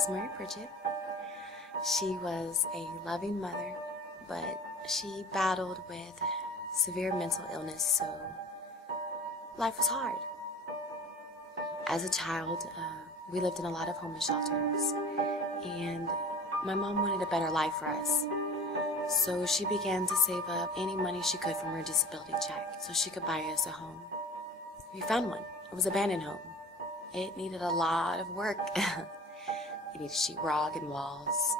was Mary Pritchett. She was a loving mother, but she battled with severe mental illness, so life was hard. As a child, we lived in a lot of homeless shelters, and my mom wanted a better life for us. So she began to save up any money she could from her disability check so she could buy us a home. We found one. It was an abandoned home. It needed a lot of work. It needed sheetrock and walls,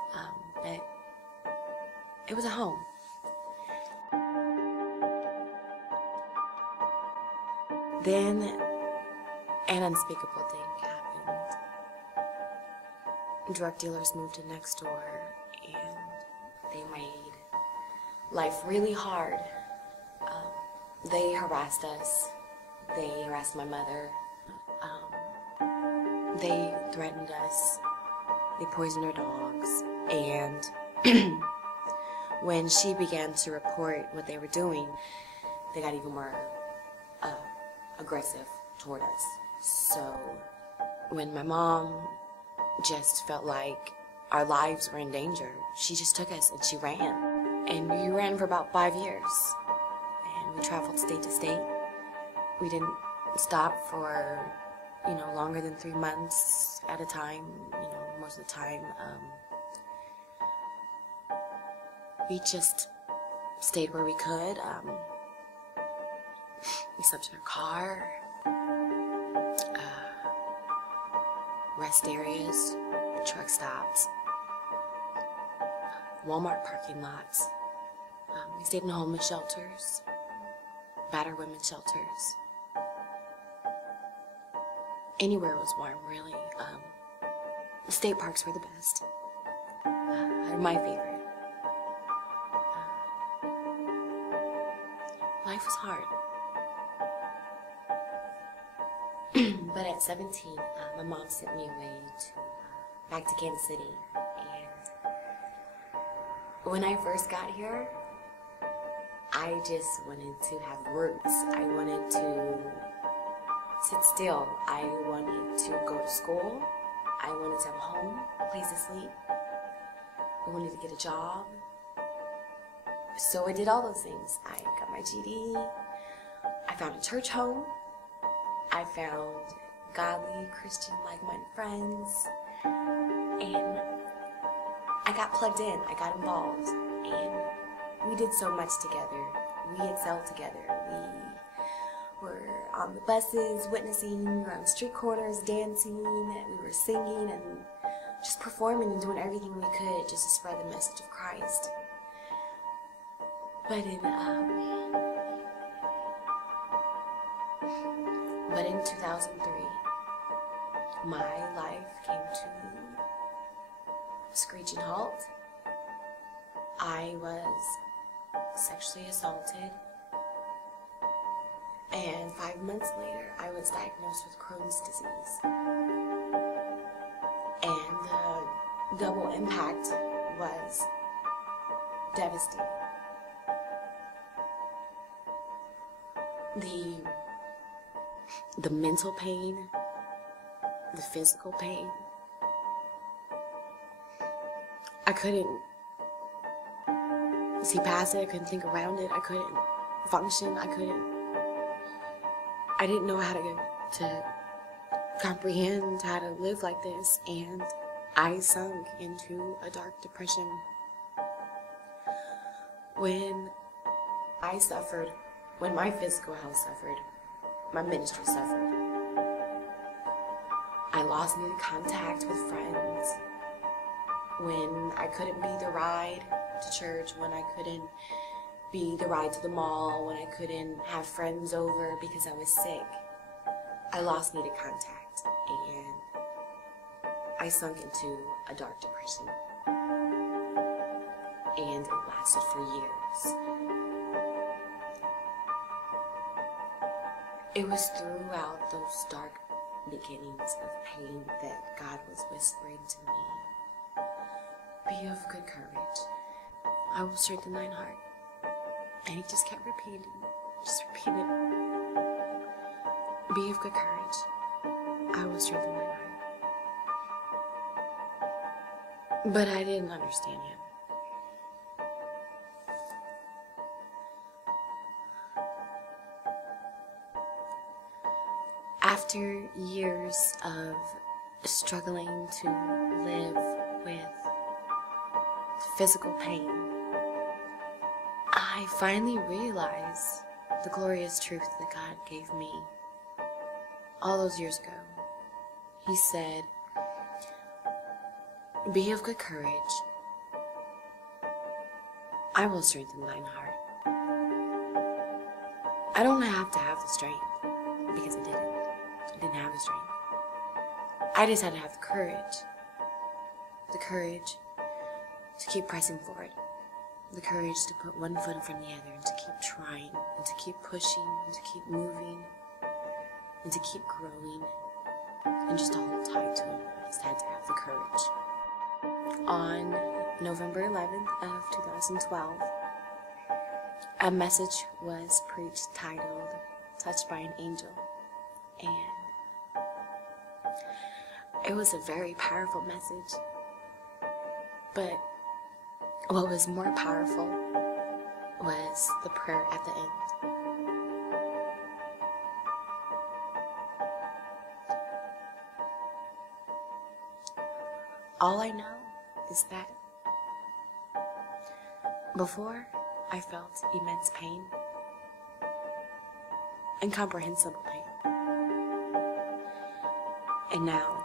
but it was a home. Then an unspeakable thing happened. Drug dealers moved in next door, and they made life really hard. They harassed us. They harassed my mother. They threatened us. They poisoned our dogs. And when she began to report what they were doing, they got even more aggressive toward us. So when my mom just felt like our lives were in danger, she just took us and she ran. And we ran for about 5 years. And we traveled state to state. We didn't stop for, longer than 3 months at a time. Most of the time, we just stayed where we could. We slept in our car, rest areas, truck stops, Walmart parking lots. We stayed in homeless shelters, battered women's shelters. Anywhere was warm, really. The state parks were the best. They're my favorite. Life was hard. But at 17, my mom sent me away back to Kansas City. And when I first got here, I just wanted to have roots. I wanted to sit still. I wanted to go to school. I wanted to have a home, a place to sleep. I wanted to get a job. So I did all those things. I got my GED. I found a church home. I found godly, Christian, like-minded friends. And I got plugged in. I got involved. And we did so much together. We excelled together. We were on the buses, witnessing, we were on street corners, dancing, we were singing and just performing and doing everything we could just to spread the message of Christ. But in 2003, my life came to a screeching halt. I was sexually assaulted. And 5 months later, I was diagnosed with Crohn's disease. And the double impact was devastating. The mental pain, the physical pain. I couldn't see past it. I couldn't think around it. I couldn't function. I didn't know how to comprehend how to live like this, and I sunk into a dark depression. When I suffered, when my physical health suffered, my ministry suffered. I lost needed contact with friends. When I couldn't be the ride to church, when I couldn't be the ride to the mall, when I couldn't have friends over because I was sick, I lost needed contact, and I sunk into a dark depression, and it lasted for years. It was throughout those dark beginnings of pain that God was whispering to me, "Be of good courage. I will strengthen thine heart." And he just kept repeating, "Be of good courage. I will strengthen thine heart." But I didn't understand him. After years of struggling to live with physical pain, I finally realized the glorious truth that God gave me all those years ago. He said, "Be of good courage. I will strengthen thine heart." I don't have to have the strength, because I didn't. I didn't have the strength. I just had to have the courage to keep pressing for it, the courage to put one foot in front of the other and to keep trying and to keep pushing and to keep moving and to keep growing and just to hold tight to it. I just had to have the courage. On November 11th of 2012, a message was preached titled "Touched by an Angel," and it was a very powerful message. But what was more powerful was the prayer at the end. All I know is that before, I felt immense pain, incomprehensible pain. And now,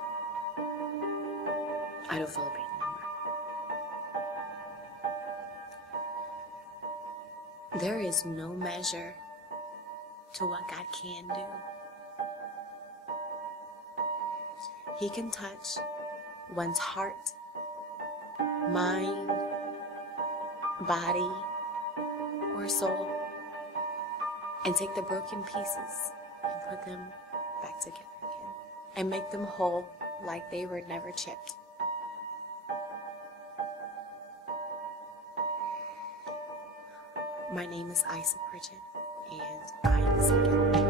I don't feel the pain anymore. There is no measure to what God can do. He can touch one's heart, mind, body, or soul, and take the broken pieces and put them back together again, and make them whole like they were never chipped. My name is Issa Pritchett, and I am a singer.